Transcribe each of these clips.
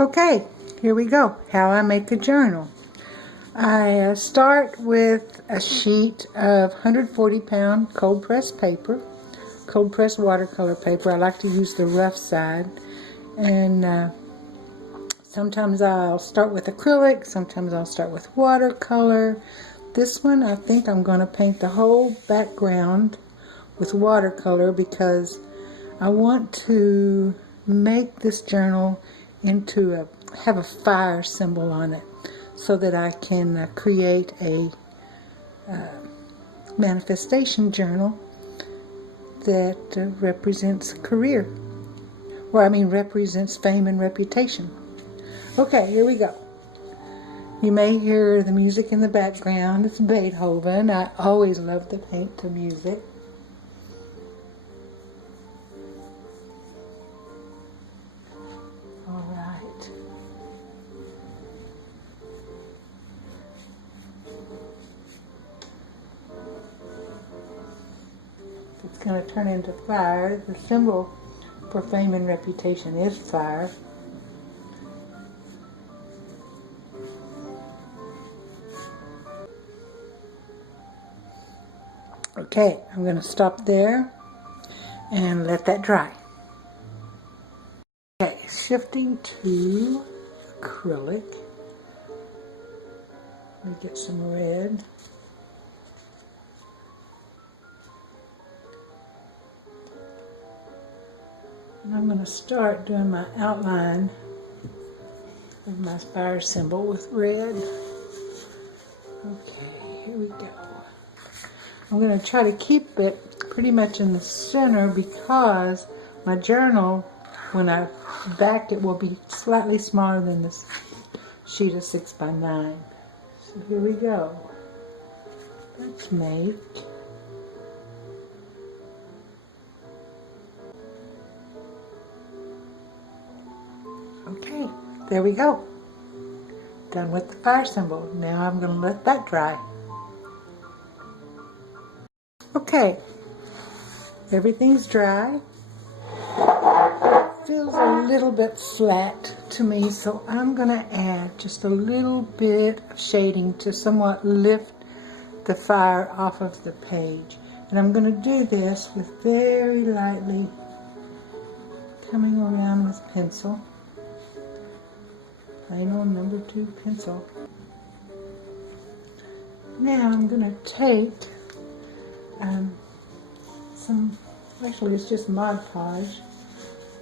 Okay, here we go. How I make a journal. I start with a sheet of 140-pound cold pressed paper, cold pressed watercolor paper. I like to use the rough side, and sometimes I'll start with acrylic, sometimes I'll start with watercolor. This one I think I'm going to paint the whole background with watercolor because I want to make this journal into have a fire symbol on it so that I can create a manifestation journal that represents a career, or I mean represents fame and reputation. Okay, here we go. You may hear the music in the background. It's Beethoven. I always love to paint to music. All right. It's going to turn into fire. The symbol for fame and reputation is fire. Okay, I'm going to stop there and let that dry. Okay, shifting to acrylic. Let me get some red. And I'm going to start doing my outline of my fire symbol with red. Okay, here we go. I'm going to try to keep it pretty much in the center because my journal, when I back it, will be slightly smaller than this sheet of 6x9. So here we go. Let's make okay, there we go. Done with the fire symbol. Now I'm going to let that dry. Okay, everything's dry. Feels a little bit flat to me, so I'm going to add just a little bit of shading to somewhat lift the fire off of the page. And I'm going to do this with very lightly coming around with pencil. Plain old number 2 pencil. Now I'm going to take actually it's just Mod Podge,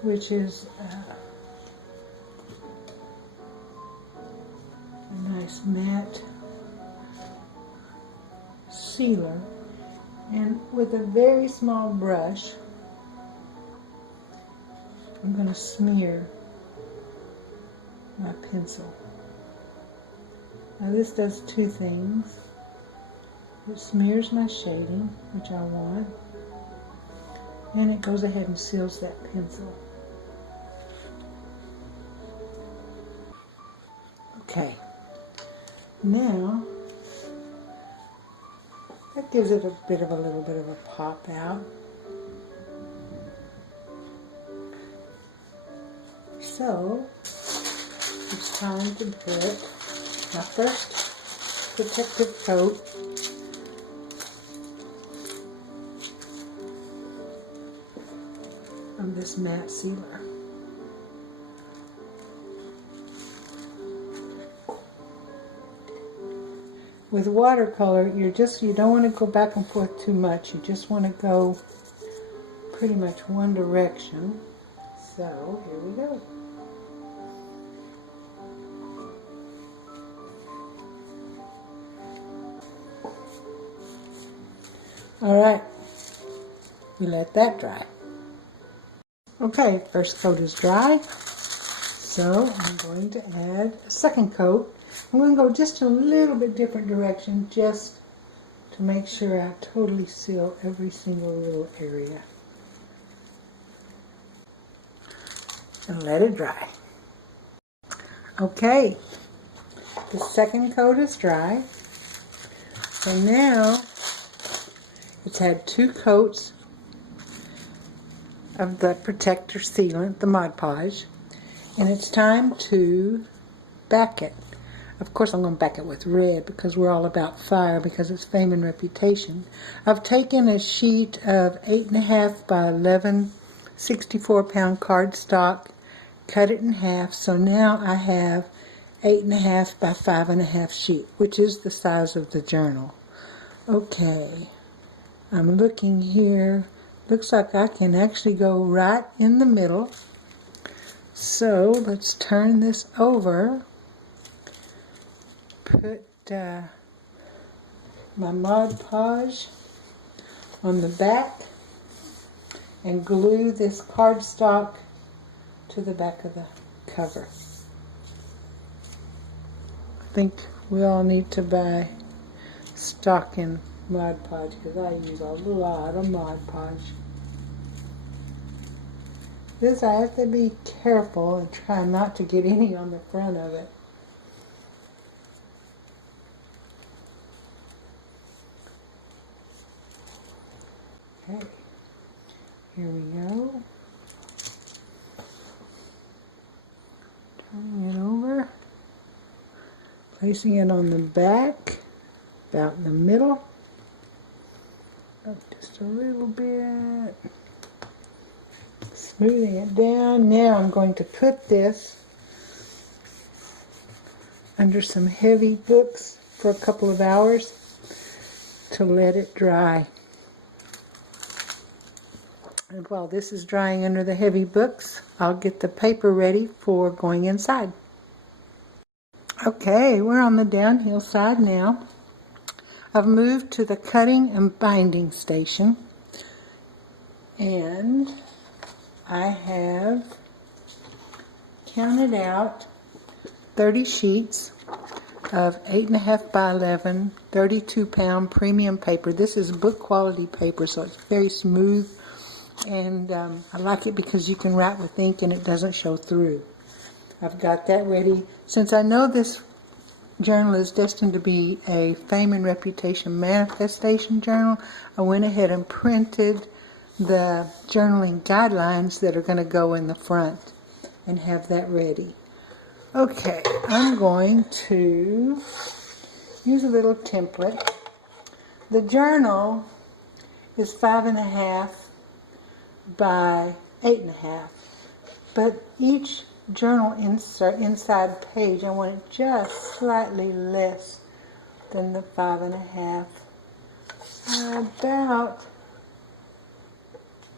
which is a nice matte sealer, and with a very small brush I'm going to smear my pencil. Now this does two things. It smears my shading, which I want, and it goes ahead and seals that pencil. Okay, now that gives it a little bit of a pop out. So it's time to put my first protective coat of this matte sealer. With watercolor, you don't want to go back and forth too much. You just want to go pretty much one direction. So here we go. All right, we let that dry. Okay, first coat is dry, so I'm going to add a second coat. I'm going to go just a little bit different direction just to make sure I totally seal every single little area. And let it dry. Okay, the second coat is dry. So now it's had 2 coats of the protector sealant, the Mod Podge, And it's time to back it. Of course I'm going to back it with red because we're all about fire because it's fame and reputation. I've taken a sheet of 8.5 by 11 64-pound cardstock, cut it in half, so now I have 8.5 by 5.5 sheet, which is the size of the journal. Okay, I'm looking here. Looks like I can actually go right in the middle. So let's turn this over. Put my Mod Podge on the back and glue this cardstock to the back of the cover. I think we all need to buy stock in Mod Podge because I use a lot of Mod Podge. This I have to be careful and try not to get any on the front of it. Okay, here we go. Turning it over, placing it on the back, about in the middle, up just a little bit, smoothing it down. Now I'm going to put this under some heavy books for a couple of hours to let it dry. And while this is drying under the heavy books, I'll get the paper ready for going inside. Okay, we're on the downhill side now. I've moved to the cutting and binding station, and I have counted out 30 sheets of 8.5 by 11 32-pound premium paper. This is book quality paper, so it's very smooth. And I like it because you can write with ink and it doesn't show through. I've got that ready. Since I know this journal is destined to be a fame and reputation manifestation journal, I went ahead and printed the journaling guidelines that are going to go in the front and have that ready. Okay, I'm going to use a little template. The journal is 5.5 by 8.5, but each journal inside page I want it just slightly less than the 5.5, about,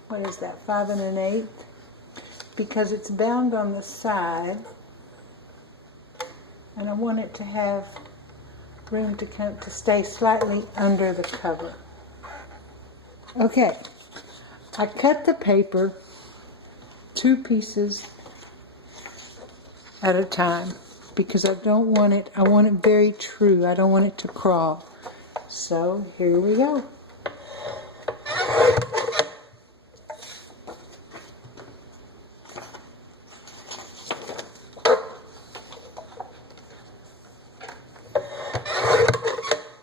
what is that, 5 1/8, because it's bound on the side and I want it to have room to stay slightly under the cover. Okay, I cut the paper 2 pieces at a time because I don't want it, I want it very true. I don't want it to crawl. So here we go.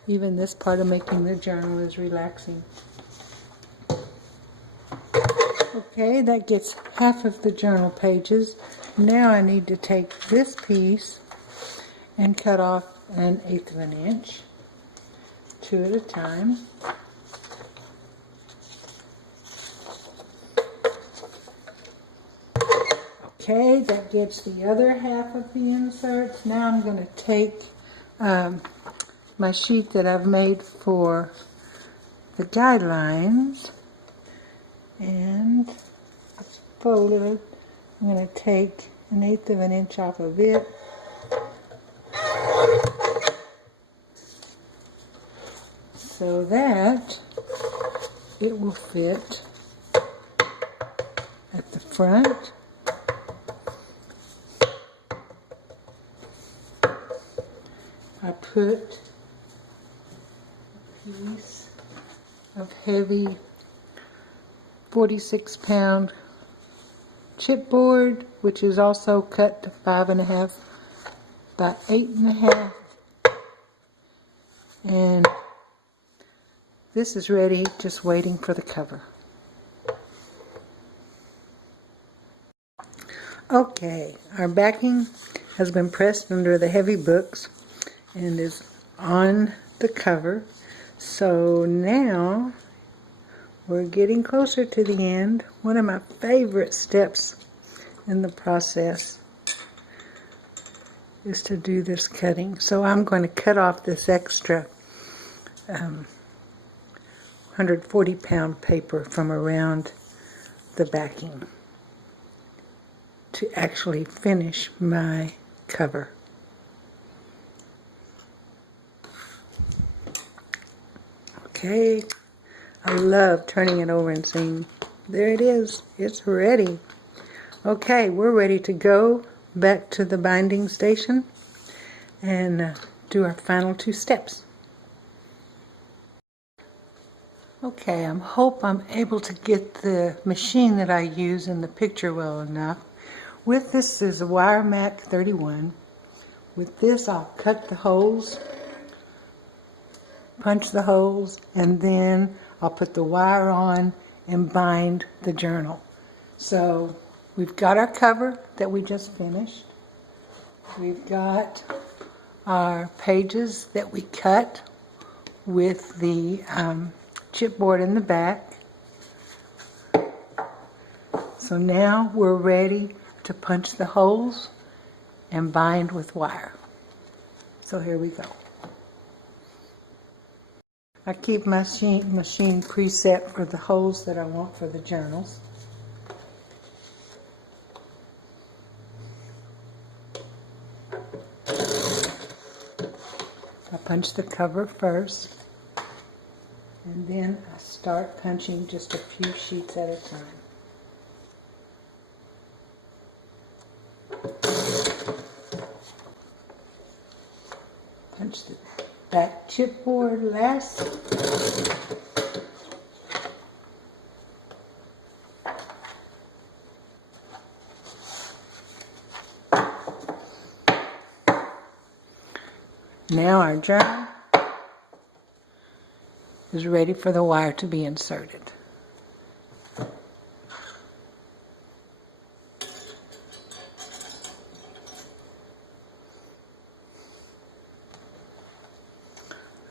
Even this part of making the journal is relaxing. Okay, that gets half of the journal pages. Now I need to take this piece and cut off 1/8 of an inch, 2 at a time. Okay, that gives the other half of the inserts. Now I'm going to take my sheet that I've made for the guidelines and just fold it. I'm going to take 1/8 of an inch off of it. So that it will fit at the front. I put a piece of heavy 46-pound chipboard, which is also cut to 5.5 by 8.5, and this is ready, just waiting for the cover. Okay, our backing has been pressed under the heavy books and is on the cover. So now we're getting closer to the end. One of my favorite steps in the process is to do this cutting. So I'm going to cut off this extra 140-pound paper from around the backing to actually finish my cover. Okay, I love turning it over and seeing, there it is, it's ready. Okay, we're ready to go back to the binding station and do our final 2 steps. Okay, I hope I'm able to get the machine that I use in the picture well enough. With this is a Wire Mac 31. With this I'll cut the holes, punch the holes, and then I'll put the wire on and bind the journal. So we've got our cover that we just finished. We've got our pages that we cut with the chipboard in the back. So now we're ready to punch the holes and bind with wire. So here we go. I keep my machine preset for the holes that I want for the journals. I punch the cover first, and then I start punching just a few sheets at a time. Punch the back chipboard last. Now our journal is ready for the wire to be inserted.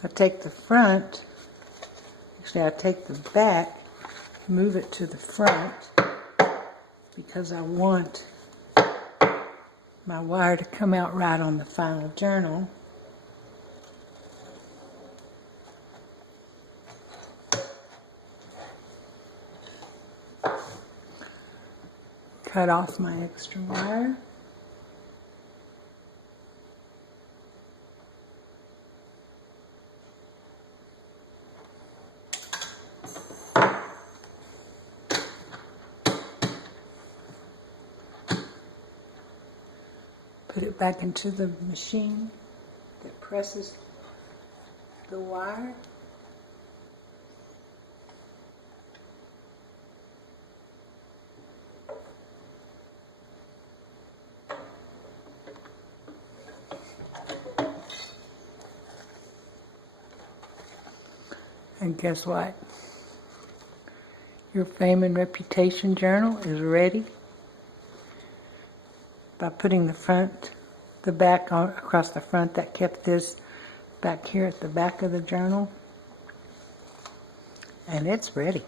I take the front, actually I take the back, move it to the front because I want my wire to come out right on the final journal. Cut off my extra wire. Put it back into the machine that presses the wire. And guess what? Your Fame and Reputation journal is ready. By putting the back on, across the front, that kept this back here at the back of the journal. And it's ready.